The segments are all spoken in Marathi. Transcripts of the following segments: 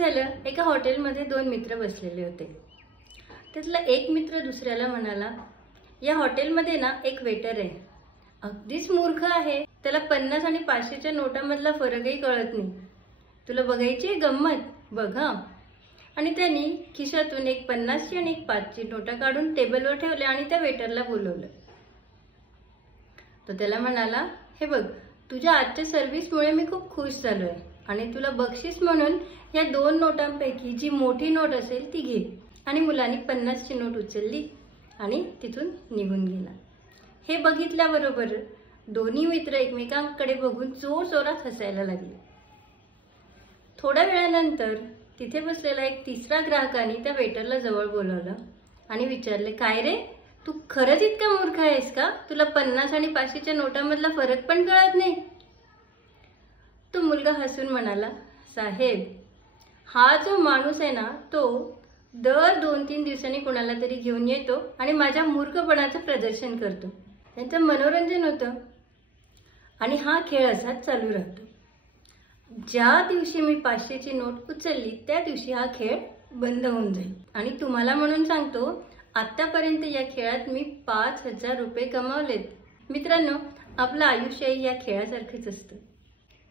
झालं, एका हॉटेलमध्ये दोन मित्र बसलेले होते. त्यातला एक मित्र दुसऱ्याला म्हणाला, या हॉटेलमध्ये ना एक वेटर आहे, अगदीच मूर्ख आहे. त्याला 50 आणि 500च्या नोटांमधला फरकही कळत नाही. तुला बघायची गंमत? बघ हा. आणि त्यांनी खिशातून एक 50ची आणि एक 5ची नोटा काढून टेबलवर ठेवल्या आणि त्या वेटरला बोलवलं. तो त्याला म्हणाला, हे बघ, तुझ्या आजच्या सर्व्हिसमुळे मी खूप खुश झालोय आणि तुला बक्षीस म्हणून या 2 नोटांपैकी जी मोठी नोट असेल ती घे. आणि मुलांनी 50ची नोट उचलली आणि तिथून निघून गेला. हे बघितल्याबरोबर दोन्ही मित्र एकमेकांकडे बघून जोरजोरात हसायला लागले. थोड्या वेळानंतर तिथे बसलेला एक तिसरा ग्राहकाने त्या वेटरला जवळ बोलावलं आणि विचारले, काय रे, तू खरंच इतका मूर्ख आहेस का? तुला 50 आणि 500च्या नोटांमधला फरक पण कळत नाही? तो मुलगा हसून म्हणाला, साहेब, हा जो माणूस आहे ना, तो दर 2-3 दिवसांनी कोणाला तरी घेऊन येतो आणि माझ्या मूर्खपणाचं प्रदर्शन करतो. त्यांचं मनोरंजन होतं आणि हा खेळ असाच चालू राहतो. ज्या दिवशी मी 500ची नोट उचलली त्या दिवशी हा खेळ बंद होऊन जाईल. आणि तुम्हाला म्हणून सांगतो, आतापर्यंत या खेळात मी 5000 रुपये कमावलेत. मित्रांनो, आपलं आयुष्यही या खेळासारखंच असतं.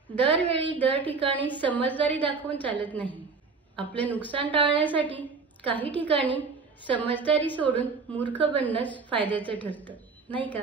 दरवेळी दर ठिकाणी समजदारी दाखवून चालत नाही. आपलं नुकसान टाळण्यासाठी काही ठिकाणी समजदारी सोडून मूर्ख बनणंच फायद्याचं ठरतं, नाही का?